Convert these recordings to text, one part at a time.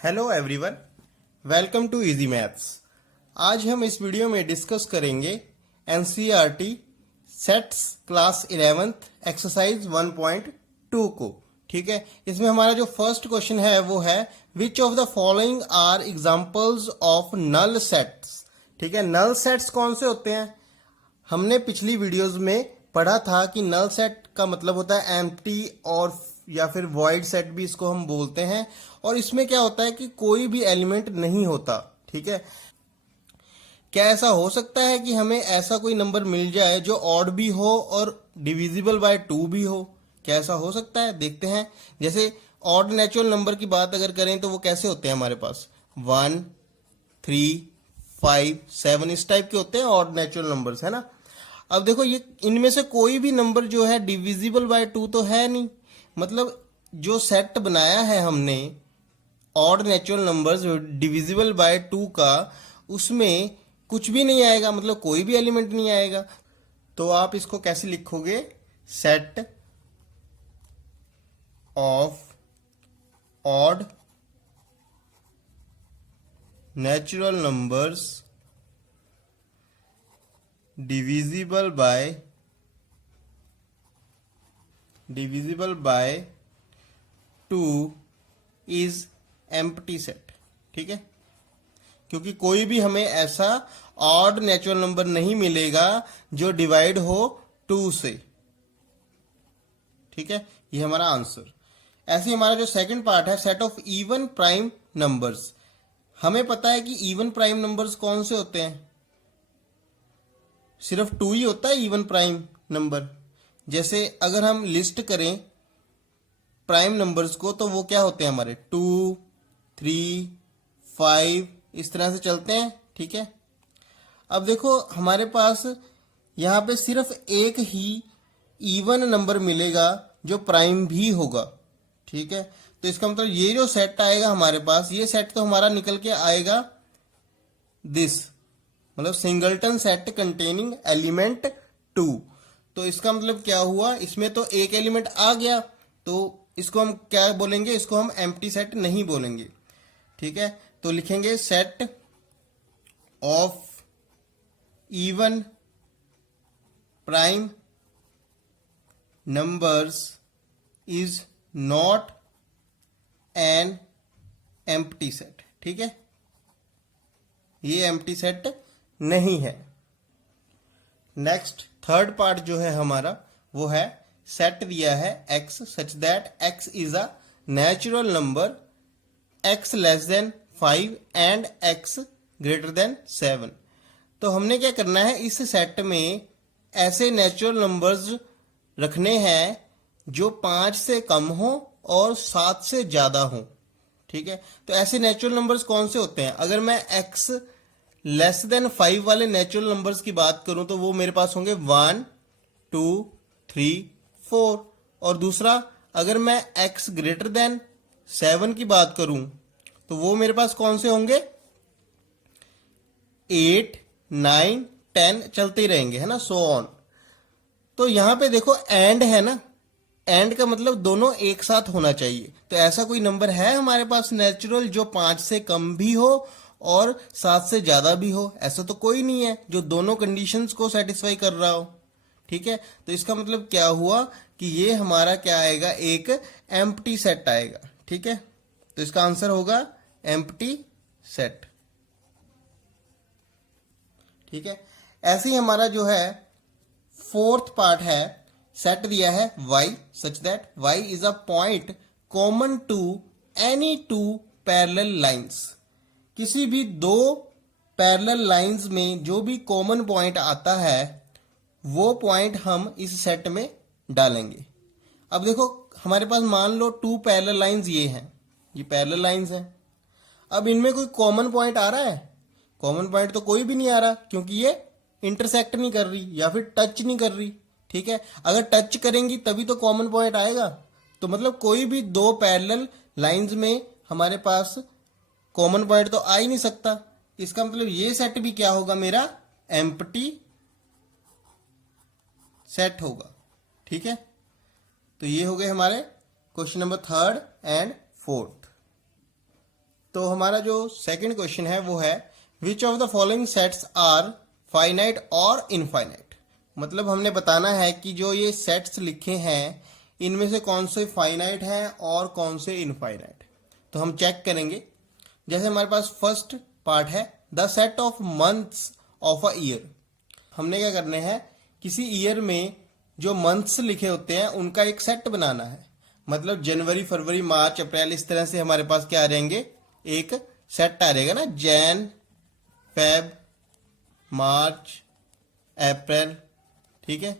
Hello everyone, welcome to easy maths. आज हम इस वीडियो में डिस्कस करेंगे NCERT sets class 11th exercise 1.2 को। ठीक है, इसमें हमारा जो फर्स्ट क्वेश्चन है वो है which of the following are examples of null sets. ठीक है, नल सेट्स कौन से होते हैं? हमने पिछली वीडियोस में पढ़ा था कि नल सेट का मतलब होता है एम्प्टी और या फिर वॉइड सेट भी इसको हम बोलते हैं। और इसमें क्या होता है कि कोई भी एलिमेंट नहीं होता। ठीक है, क्या ऐसा हो सकता है कि हमें ऐसा कोई नंबर मिल जाए जो ऑड भी हो और डिविजिबल बाय 2 भी हो? क्या ऐसा हो सकता है? देखते हैं। जैसे ऑड नेचुरल नंबर की बात अगर करें तो वो कैसे होते हैं हमारे पास? 1, 3, 5, 7 इस टाइप के होते हैं ऑड नेचुरल नंबर्स, है ना। अब देखो, ये इनमें से कोई भी नंबर जो है डिविजिबल बाय 2 तो है नहीं। मतलब जो सेट बनाया है हमने odd natural numbers divisible by 2 का, उसमें कुछ भी नहीं आएगा, मतलब कोई भी एलिमेंट नहीं आएगा। तो आप इसको कैसे लिखोगे? Set of odd natural numbers divisible by 2 is empty set. ठीक है, क्योंकि कोई भी हमें ऐसा ऑड नेचुरल नंबर नहीं मिलेगा जो डिवाइड हो 2 से। ठीक है, ये हमारा आंसर। ऐसे ही हमारा जो सेकंड पार्ट है set of even prime numbers. हमें पता है कि इवन प्राइम नंबर्स कौन से होते हैं? सिर्फ 2 ही होता है इवन प्राइम नंबर। जैसे अगर हम लिस्ट करें प्राइम नंबर्स को तो वो क्या होते हैं हमारे? 2, 3, 5 इस तरह से चलते हैं। ठीक है, अब देखो हमारे पास यहाँ पे सिर्फ एक ही इवन नंबर मिलेगा जो प्राइम भी होगा। ठीक है, तो इसका मतलब ये जो सेट आएगा हमारे पास, ये सेट तो हमारा निकल के आएगा दिस, मतलब सिंगलटन सेट कंटेनिंग एलिमेंट 2। तो इसका मतलब क्या हुआ? इसमें तो एक एलिमेंट आ गया, तो इसको हम क्या बोलेंगे? इसको हम एम्प्टी सेट नहीं बोलेंगे। ठीक है, तो लिखेंगे set of even prime numbers is not an empty set. ठीक है, ये एम्प्टी सेट नहीं है। नेक्स्ट थर्ड पार्ट जो है हमारा वो है सेट दिया है x such that x is a natural number x less than 5 and x greater than 7। तो हमने क्या करना है, इस सेट में ऐसे नेचुरल नंबर्स रखने हैं जो 5 से कम हो और 7 से ज्यादा हो। ठीक है, तो ऐसे नेचुरल नंबर्स कौन से होते हैं? अगर मैं x लेस देन 5 वाले नेचुरल नंबर्स की बात करूं तो वो मेरे पास होंगे 1, 2, 3, 4। और दूसरा, अगर मैं x ग्रेटर देन 7 की बात करूं तो वो मेरे पास कौन से होंगे? 8, 9, 10 चलते ही रहेंगे, है ना, सो ऑन। तो यहां पे देखो एंड है ना, एंड का मतलब दोनों एक साथ होना चाहिए। तो ऐसा कोई नंबर है हमारे पास नेचुरल जो 5 से कम भी हो और 7 से ज्यादा भी हो? ऐसा तो कोई नहीं है जो दोनों कंडीशंस को सेटिस्फाई कर रहा हो। ठीक है, तो इसका मतलब क्या हुआ कि ये हमारा क्या आएगा? एक एम्प्टी सेट आएगा। ठीक है, तो इसका आंसर होगा एम्प्टी सेट। ठीक है, ऐसे ही हमारा जो है फोर्थ पार्ट है सेट दिया है y such that y is a point common to any 2 parallel lines. किसी भी 2 पैरेलल लाइंस में जो भी कॉमन पॉइंट आता है वो पॉइंट हम इस सेट में डालेंगे। अब देखो हमारे पास मान लो 2 पैरेलल लाइंस ये हैं, ये पैरेलल लाइंस हैं। अब इनमें कोई कॉमन पॉइंट आ रहा है? कॉमन पॉइंट तो कोई भी नहीं आ रहा, क्योंकि ये इंटरसेक्ट नहीं कर रही या फिर टच नहीं कर रही। ठीक है, अगर टच करेंगी तभी तो कॉमन पॉइंट आएगा। तो मतलब कोई भी 2 पैरेलल लाइंस में हमारे पास कॉमन पॉइंट तो आ ही नहीं सकता। इसका मतलब ये सेट भी क्या होगा? मेरा एम्प्टी सेट होगा। ठीक है, तो ये हो गए हमारे question number 3rd and 4th। तो हमारा जो सेकंड क्वेश्चन है वो है which of the following sets are finite और इनफाइनाइट। मतलब हमने बताना है कि जो ये सेट्स लिखे हैं इनमें से कौन से फाइनाइट हैं और कौन से इनफाइनाइट। तो हम चेक करेंगे। जैसे हमारे पास फर्स्ट पार्ट है the set of months of a year. हमने क्या करने हैं, किसी ईयर में जो मंथ्स लिखे होते हैं उनका एक सेट बनाना है। मतलब जनवरी, फरवरी, मार्च, अप्रैल, इस तरह से हमारे पास क्या आ जाएंगे, एक सेट आ जाएगा ना, जैन, फेब, मार्च, अप्रैल, ठीक है।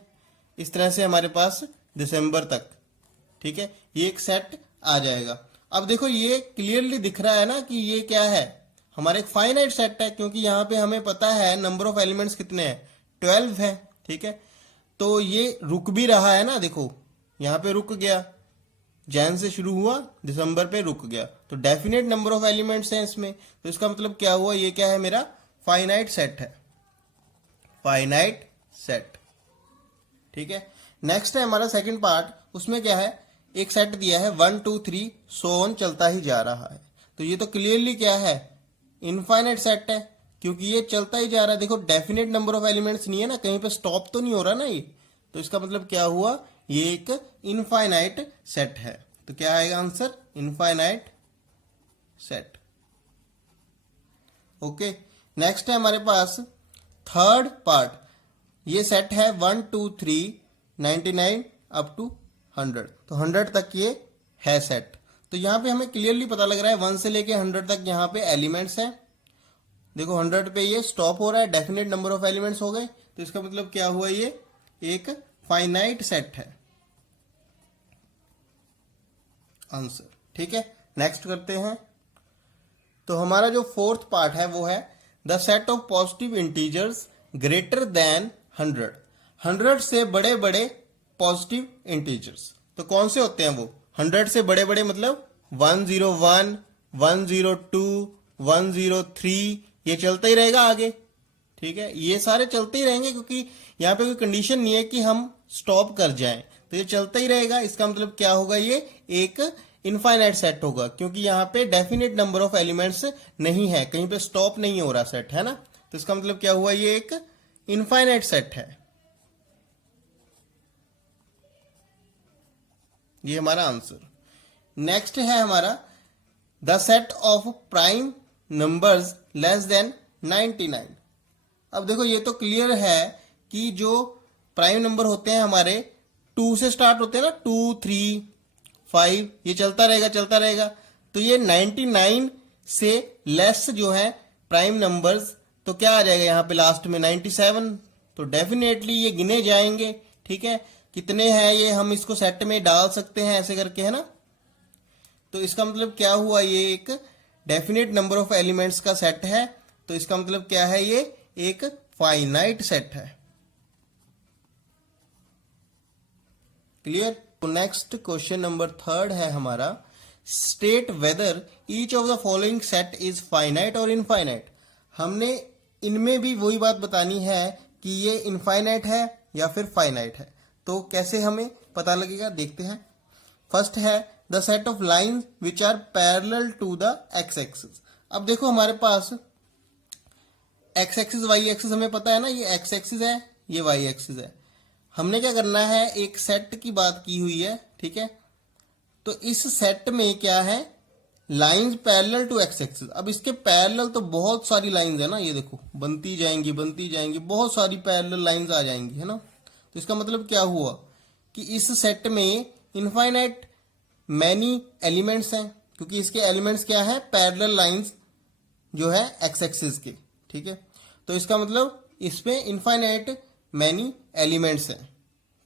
इस तरह से हमारे पास दिसंबर तक, ठीक है, ये एक सेट आ जाएगा। अब देखो ये क्लियरली दिख रहा है ना कि ये क्या है, हमारा एक फाइनाइट सेट है, क्योंकि यहाँ पे हमें पता है नंबर ऑफ एलिमेंट्स कितने हैं, 12 है, ठीक है। तो ये रुक भी रहा है ना, देखो यहाँ पे रुक गया, जैन से शुरू हुआ, दिसंबर पे रुक गया, तो डेफिनेट नंबर ऑफ एलिमेंट्स हैं इसमें। तो इसका मतलब क्या हुआ, ये क्या है, मेरा फाइनाइट सेट है, फाइनाइट सेट, ठीक है। नेक्स्ट है हमारा सेकंड पार्ट, उसमें क्या है, एक सेट दिया है 1 2 3 सो ऑन चलता ही जा रहा है। तो ये तो क्लियरली क्या है, इनफाइनाइट सेट है, क्योंकि ये चलता ही जा रहा है। देखो डेफिनेट नंबर ऑफ एलिमेंट्स नहीं है ना, कहीं पे स्टॉप तो नहीं हो रहा ना ये। तो इसका मतलब क्या हुआ, ये एक इनफाइनाइट सेट है। तो क्या आएगा answer, infinite set. Okay, next है हमारे पास थर्ड पार्ट। ये सेट है 1 2 3 99 अप टू 100। तो 100 तक ये है सेट। तो यहाँ पे हमें क्लियरली पता लग रहा है 1 से लेके 100 तक यहाँ पे एलिमेंट्स हैं। देखो 100 पे ये स्टॉप हो रहा है, डेफिनेट नंबर ऑफ एलिमेंट्स हो गए। तो इसका मतलब क्या हुआ, ये एक फाइनाइट सेट है आंसर, ठीक है। नेक्स्ट करते हैं। तो हमारा जो फोर्थ पार्ट है वो है the set of positive integers greater than 100। 100 से बड़े बड़े पॉजिटिव इंटीजर्स, तो कौन से होते हैं वो, 100 से बड़े बड़े मतलब 101, 102, 103, ये चलता ही रहेगा आगे, ठीक है। ये सारे चलते ही रहेंगे, क्योंकि यहाँ पे कोई कंडीशन नहीं है कि हम स्टॉप कर जाएं, तो ये चलता ही रहेगा। इसका मतलब क्या होगा, ये एक इनफाइनाइट सेट होगा, क्योंकि यहाँ पे डेफिनेट नंबर ऑफ एलिमेंट्स नहीं है, कहीं पे स्टॉप नहीं हो रहा सेट, है ना। तो इसका मतलब क्या हुआ, ये एक इनफाइनाइट सेट है। ये हमारा आंसर। नेक्स्ट है हमारा the set of prime numbers less than 99। अब देखो ये तो क्लियर है कि जो प्राइम नंबर होते हैं हमारे 2 से स्टार्ट होते हैं ना, 2 3 5, ये चलता रहेगा चलता रहेगा। तो ये 99 से लेस जो है प्राइम नंबर्स, तो क्या आ जाएगा यहाँ पे लास्ट में 97। तो डेफिनेटली ये गिने जाएंगे, ठीक है। कितने हैं ये, हम इसको सेट में डाल सकते हैं ऐसे करके, है ना। तो इसका मतलब क्या हुआ, ये एक डेफिनेट नंबर ऑफ एलिमेंट्स का सेट है। तो इसका मतलब क्या है, ये एक फाइनाइट सेट है। क्लियर। तो नेक्स्ट क्वेश्चन नंबर थर्ड है हमारा, state whether each of the following set is finite और इनफाइनाइट। हमने इनमें भी वही बात बतानी है कि ये इनफाइनाइट है या फिर फाइनाइट है। तो कैसे हमें पता लगेगा, देखते हैं। फर्स्ट है the set of lines which are parallel to the x axis. अब देखो हमारे पास एक्स एक्सिस वाई एक्सिस हमें पता है ना, ये एक्स एक्सिस है, ये वाई एक्सिस है। हमने क्या करना है, एक सेट की बात की हुई है, ठीक है। तो इस सेट में क्या है, lines parallel to x axis. अब इसके पैरेलल तो बहुत सारी लाइंस है ना, ये देखो बनती जाएंगी बहुत सारी पैरेलल लाइंस आ जाएंगी, है ना। तो इसका मतलब क्या हुआ कि इस सेट में इनफाइनाइट मैनी एलिमेंट्स हैं, क्योंकि इसके एलिमेंट्स क्या है, पैरेलल लाइंस जो है एक्स एक्सिस के, ठीक है। तो इसका मतलब इसमें इनफाइनाइट मैनी एलिमेंट्स हैं।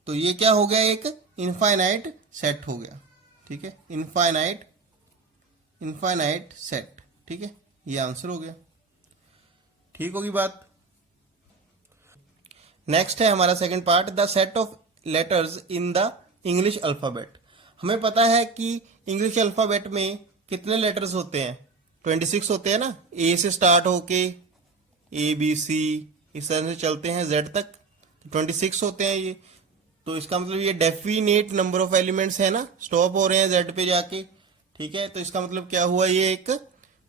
तो ये क्या हो गया, एक इनफाइनाइट सेट हो गया, ठीक है। इनफाइनाइट सेट, ठीक है। ये आंसर हो गया, ठीक होगी बात। नेक्स्ट है हमारा second part, the set of letters in the English alphabet. हमें पता है कि इंग्लिश अल्फाबेट में कितने लेटर्स होते हैं, 26 होते हैं ना। ए से स्टार्ट होके ABC इस तरह से चलते हैं Z तक, 26 होते हैं ये। तो इसका मतलब ये डेफिनेट नंबर ऑफ एलिमेंट्स है ना, स्टॉप हो रहे हैं Z पे जाके, ठीक है। तो इसका मतलब क्या हुआ, ये एक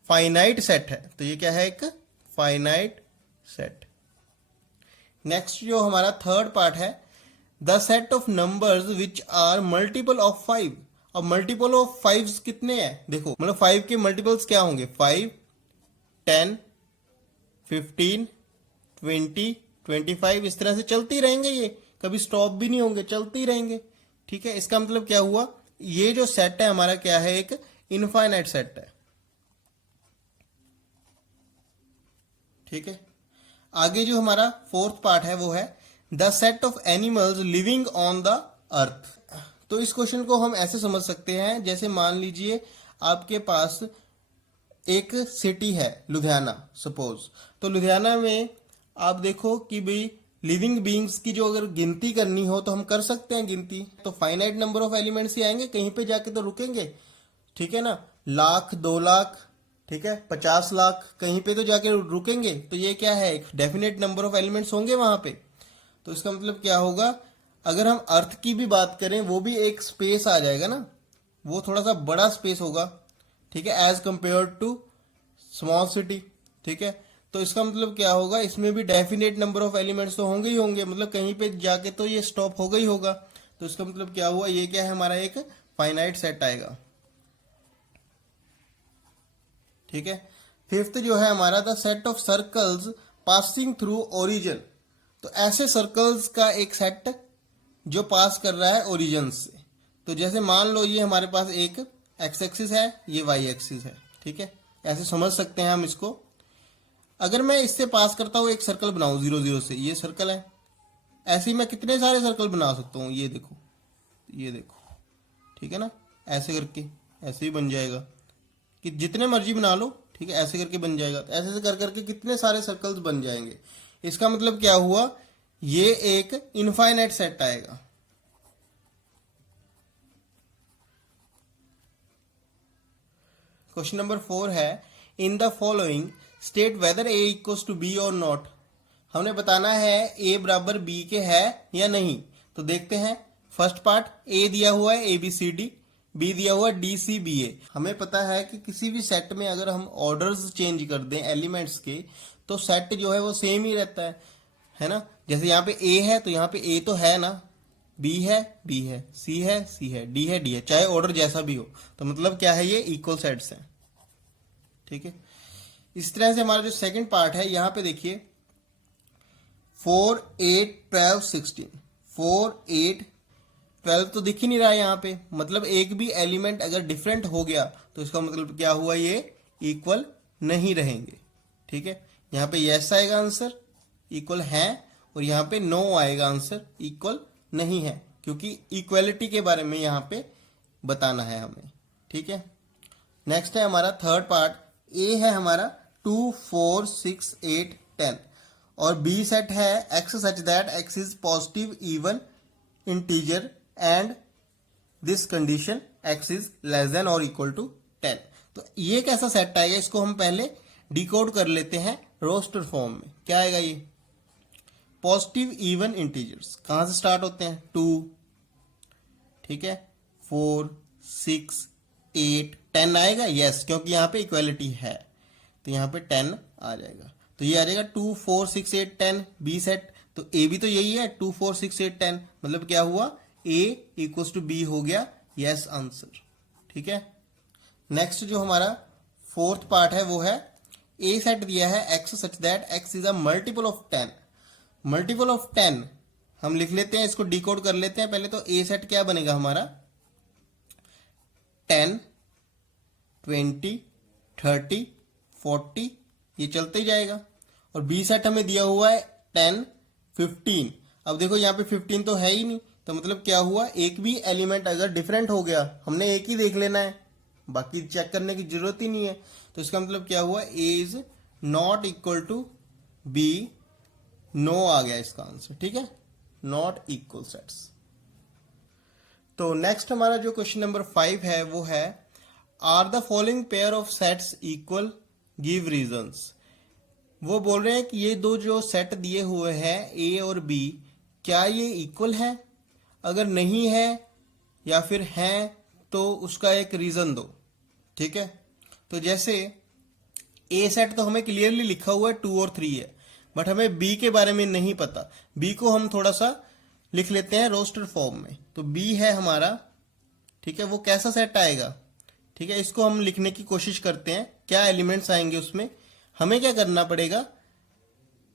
फाइनाइट सेट है, तो ये क्या है, एक फाइनाइट सेट। नेक्स्ट जो हमारा थर्ड पार्ट है, the set of numbers which are multiple of 5। अब मल्टीपल ऑफ 5 कितने हैं, देखो मतलब 5 के मल्टीपल्स क्या होंगे, 5, 10, 15, 20, 25, इस तरह से चलती रहेंगे, ये कभी स्टॉप भी नहीं होंगे, चलती रहेंगे। ठीक है, इसका मतलब क्या हुआ, ये जो सेट है हमारा क्या है, एक इनफाइनाइट सेट है। ठीक है, आगे जो हमारा फोर्थ पार्ट है वो है the set of animals living on the earth. तो इस क्वेश्चन को हम ऐसे समझ सकते हैं, जैसे मान लीजिए आपके पास एक सिटी है लुधियाना सपोज, तो लुधियाना में आप देखो कि भाई लिविंग बीइंग्स की जो अगर गिनती करनी हो तो हम कर सकते हैं गिनती, तो फाइनाइट नंबर ऑफ एलिमेंट्स ही आएंगे, कहीं पे जाके तो रुकेंगे। ठीक है ना, लाख, 2 लाख, ठीक है, 50 लाख, कहीं पे तो जाके रुकेंगे, तो ये क्या है, एक डेफिनेट नंबर ऑफ एलिमेंट्स होंगे वहां पे। तो इसका मतलब क्या होगा, अगर हम अर्थ की भी बात करें वो भी एक स्पेस आ जाएगा ना, वो थोड़ा सा बड़ा स्पेस होगा। ठीक है, as compare to small city. ठीक है, तो इसका मतलब क्या होगा, इसमें भी डेफिनेट नंबर ऑफ एलिमेंट्स तो होंगे ही होंगे, मतलब कहीं पे जाके तो ये स्टॉप होगा ही होगा। तो इसका मतलब क्या हुआ, ये क्या है, हमारा एक फाइनाइट सेट आएगा। ठीक है, फिफ्थ जो है हमारा the set of circles passing through origin. तो ऐसे सर्कल्स का एक सेट जो पास कर रहा है ओरिजिन से। तो जैसे मान लो ये हमारे पास एक एक्स एक्सिस है, ये वाई एक्सिस है। ठीक है, ऐसे समझ सकते हैं हम इसको। अगर मैं इससे पास करता हूँ एक सर्कल बनाऊं 0 0 से, ये सर्कल है, ऐसे ही मैं कितने सारे सर्कल बना सकता हूँ, ये देखो, ये देखो। ठीक है ना, ऐसे करके ऐसे ही बन जाएगा, कि जितने मर्जी बना लो। ठीक है, ऐसे करके बन जाएगा, तो ऐसे कर करके कितने सारे सर्कल्स बन जाएंगे। इसका मतलब क्या हुआ, ये एक इनफाइनाइट सेट आएगा। क्वेश्चन नंबर 4 है in the following state whether A equals to B और नॉट। हमने बताना है ए बराबर बी के है या नहीं। तो देखते हैं, फर्स्ट पार्ट ए दिया हुआ है A B C D, B दिया हुआ डी सी बी ए। हमें पता है कि किसी भी सेट में अगर हम ऑर्डर्स चेंज कर दें एलिमेंट्स के, तो सेट जो है वो सेम ही रहता है ना। जैसे यहाँ पे ए है तो यहाँ पे ए तो है ना, बी है बी है, सी है सी है, डी है डी है, चाहे ऑर्डर जैसा भी हो। तो मतलब क्या है, ये इक्वल सेट्स हैं। ठीक है, इस तरह से हमारा जो सेकंड पार्ट है, यहाँ पे देखिए 4, 8, 12, 16, 4, 8, 12 तो दिख ही नहीं रहा है यहाँ पे, मतलब एक भी एलिमेंट अगर डिफरेंट हो गया तो इसका मतलब क्या हुआ, ये इक्वल नहीं रहेंगे। ठीक है, यहाँ पे यस आएगा आंसर, इक्वल है, और यहाँ पे नो आएगा आंसर, इक्वल नहीं है, क्योंकि इक्वलिटी के बारे में यहाँ पे बताना है हमें। ठीक है, नेक्स्ट है हमारा थर्ड पार्ट, ए है हमारा 2, 4, 6, 8, 10 और बी सेट है x such that x is positive even integer and this condition x is less than और इक्वल टू 10। तो ये कैसा सेट आएगा, इसको हम पहले डिकोड कर लेते हैं रोस्टर फॉर्म में। क्या आएगा ये, पॉजिटिव इवन इंटीजर्स कहां से स्टार्ट होते हैं, 2, ठीक है, 4, 6, 8, 10 आएगा, यस, क्योंकि यहाँ पे इक्वलिटी है तो यहाँ पे 10 आ जाएगा। तो ये आ जाएगा 2, 4, 6, 8, 10 बी सेट। तो ए भी तो यही है, 2, 4, 6, 8, 10, मतलब क्या हुआ, ए इक्वल्स टू बी हो गया, यस आंसर। ठीक है, नेक्स्ट जो हमारा फोर्थ पार्ट है वो है ए सेट दिया है x such that x is a multiple of 10। Multiple of 10 हम लिख लेते हैं, इसको डिकोड कर लेते हैं पहले। तो ए सेट क्या बनेगा हमारा, 10, 20, 30, 40, ये चलते ही जाएगा। और बी सेट हमें दिया हुआ है 10, 15। अब देखो यहाँ पे 15 तो है ही नहीं, तो मतलब क्या हुआ, एक भी एलिमेंट अगर डिफरेंट हो गया, हमने एक ही देख लेना है, बाकी चेक करने की जरूरत ही नहीं है। तो इसका मतलब क्या हुआ, A is not equal to B, no आ गया इसका आंसर। ठीक है, नॉट इक्वल सेट्स। तो नेक्स्ट हमारा जो क्वेश्चन नंबर 5 है वो है are the following pair of sets equal, give reasons. वो बोल रहे हैं कि ये दो जो सेट दिए हुए हैं ए और बी, क्या ये इक्वल है, अगर नहीं है या फिर है तो उसका एक रीजन दो। ठीक है, तो जैसे ए सेट तो हमें क्लियरली लिखा हुआ है 2 और 3 है, बट हमें बी के बारे में नहीं पता। बी को हम थोड़ा सा लिख लेते हैं रोस्टर फॉर्म में। तो बी है हमारा, ठीक है, वो कैसा सेट आएगा, ठीक है, इसको हम लिखने की कोशिश करते हैं। क्या एलिमेंट्स आएंगे उसमें, हमें क्या करना पड़ेगा,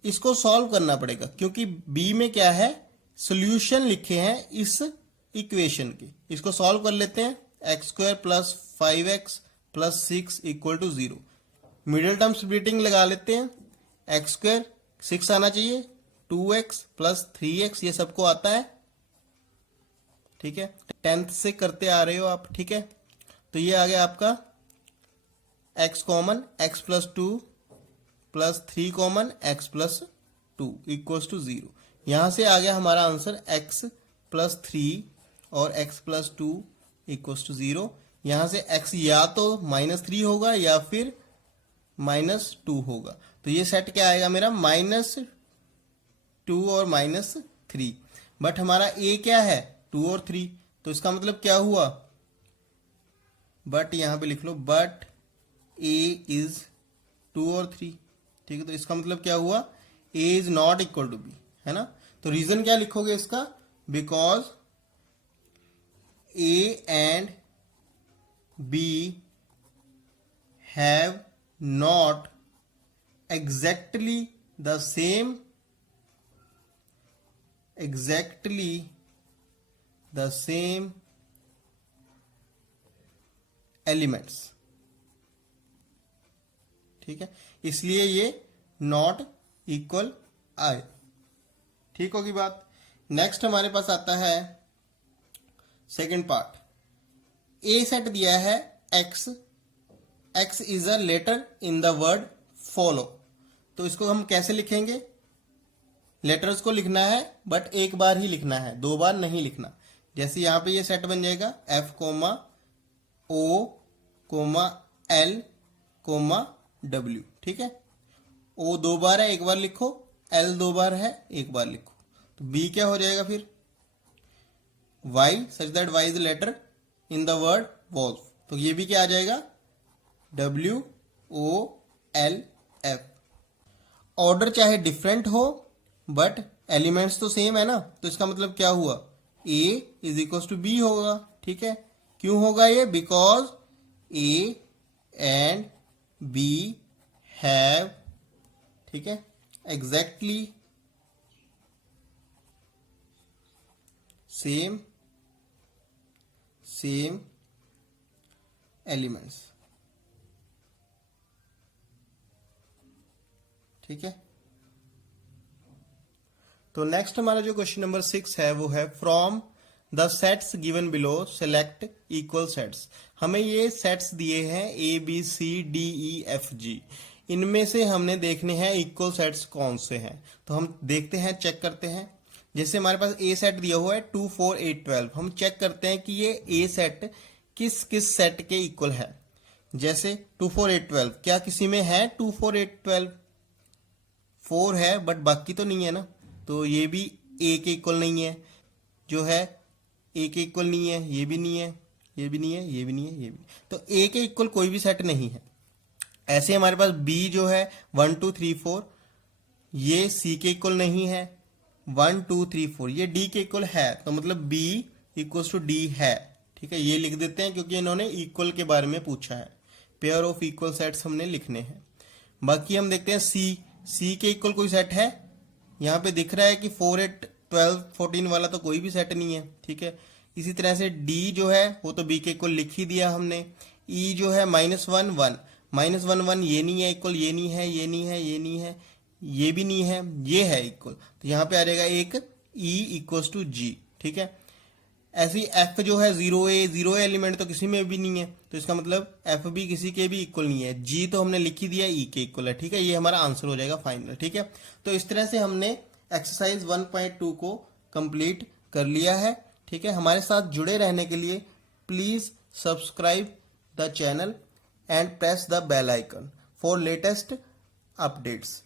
इसको सॉल्व करना पड़ेगा, क्योंकि बी में क्या है, सॉल्यूशन लिखे हैं इस इक्वेशन के। इसको सॉल्व कर लेते हैं। x² + 5x + 6 = 0। Middle term splitting लगा लेते हैं। x² 6 आना चाहिए, 2x + 3x ये सबको आता है, ठीक है, 10th से करते आ रहे हो आप, ठीक है। तो ये आ गया आपका x common, x + 2 + 3 common, x + 2 = 0। यहां से आ गया हमारा आंसर x + 3 और x + 2 = 0। यहां से x या तो -3 होगा या फिर -2 होगा। तो ये सेट क्या आएगा मेरा, -2 और -3। बट हमारा a क्या है, 2 और 3। तो इसका मतलब क्या हुआ, बट यहां पे लिख लो, बट a इज 2 और 3, ठीक है। तो इसका मतलब क्या हुआ, a is not equal to b, है ना। तो रीजन क्या लिखोगे इसका, because a and b have not exactly the same elements, ठीक है, इसलिए ये नॉट इक्वल आए, ठीक होगी बात। नेक्स्ट हमारे पास आता है सेकंड पार्ट। ए सेट दिया है x is a letter in the word follow. तो इसको हम कैसे लिखेंगे, लेटर्स को लिखना है बट एक बार ही लिखना है, 2 बार नहीं लिखना। जैसे यहां पे ये सेट बन जाएगा F, O, L, W, ठीक है। O 2 बार है, 1 बार लिखो, L 2 बार है, 1 बार लिखो। तो B क्या हो जाएगा फिर, Y such that Y is letter in the word wolf. तो ये भी क्या आ जाएगा, WOLF। ऑर्डर चाहे डिफरेंट हो बट एलिमेंट्स तो सेम है ना। तो इसका मतलब क्या हुआ, A = B होगा, ठीक है। क्यों होगा ये, because A and B have, ठीक है, एग्जैक्टली सेम एलिमेंट्स, ठीक है। तो नेक्स्ट हमारा जो क्वेश्चन नंबर 6 है वो है from the sets given below select equal sets. हमें ये सेट्स दिए हैं ABCDEFG, इनमें से हमने देखने हैं इक्वल सेट्स कौन से हैं। तो हम देखते हैं, चेक करते हैं। जैसे हमारे पास ए सेट दिया हुआ है 2 4 8 12, हम चेक करते हैं कि ये ए सेट किस किस सेट के इक्वल है। जैसे 2 4 8 12, क्या किसी में है 2 4 8 12, 4 है बट बाकी तो नहीं है ना। तो ये भी ए के इक्वल नहीं है, जो है ए के इक्वल नहीं है, ये भी नहीं है, ये भी नहीं है, ये भी नहीं है, ये भी। तो ए के इक्वल कोई भी सेट नहीं है। ऐसे हमारे पास बी जो है 1 2 3 4, ये सी के इक्वल नहीं है। 1 2 3 4 ये डी के इक्वल है, तो मतलब बी = डी है, ठीक है। ये लिख देते हैं क्योंकि इन्होंने इक्वल के बारे में पूछा है। पेयर ऑफ इक्वल सेट्स हमने लिखने हैं। बाकी हम देखते हैं सी के इक्वल कोई सेट है, यहाँ पे दिख रहा है कि 4 8 12 14 वाला तो कोई भी सेट नहीं है, ठीक है। इसी तरह से डी जो है वो तो बी के इक्वल लिख ही दिया हमने। ई जो है -1 1 -1 1 ये नहीं है इक्वल, ये नहीं है, ये नहीं है, ये नहीं है, ये भी नहीं है, ये है इक्वल। तो यहाँ पे आ जाएगा एक E = G, ठीक है। ऐसे ही F जो है 0A एलिमेंट तो किसी में भी नहीं है, तो इसका मतलब F भी किसी के भी इक्वल नहीं है। G तो हमने लिख ही दिया E के इक्वल है, ठीक है। ये हमारा आंसर हो जाएगा फाइनल, ठीक है। तो इस तरह से हमने एक्सरसाइज 1.2 को कंप्लीट कर लिया है, ठीक है। हमारे साथ जुड़े रहने के लिए please subscribe the channel and press the bell icon for latest updates.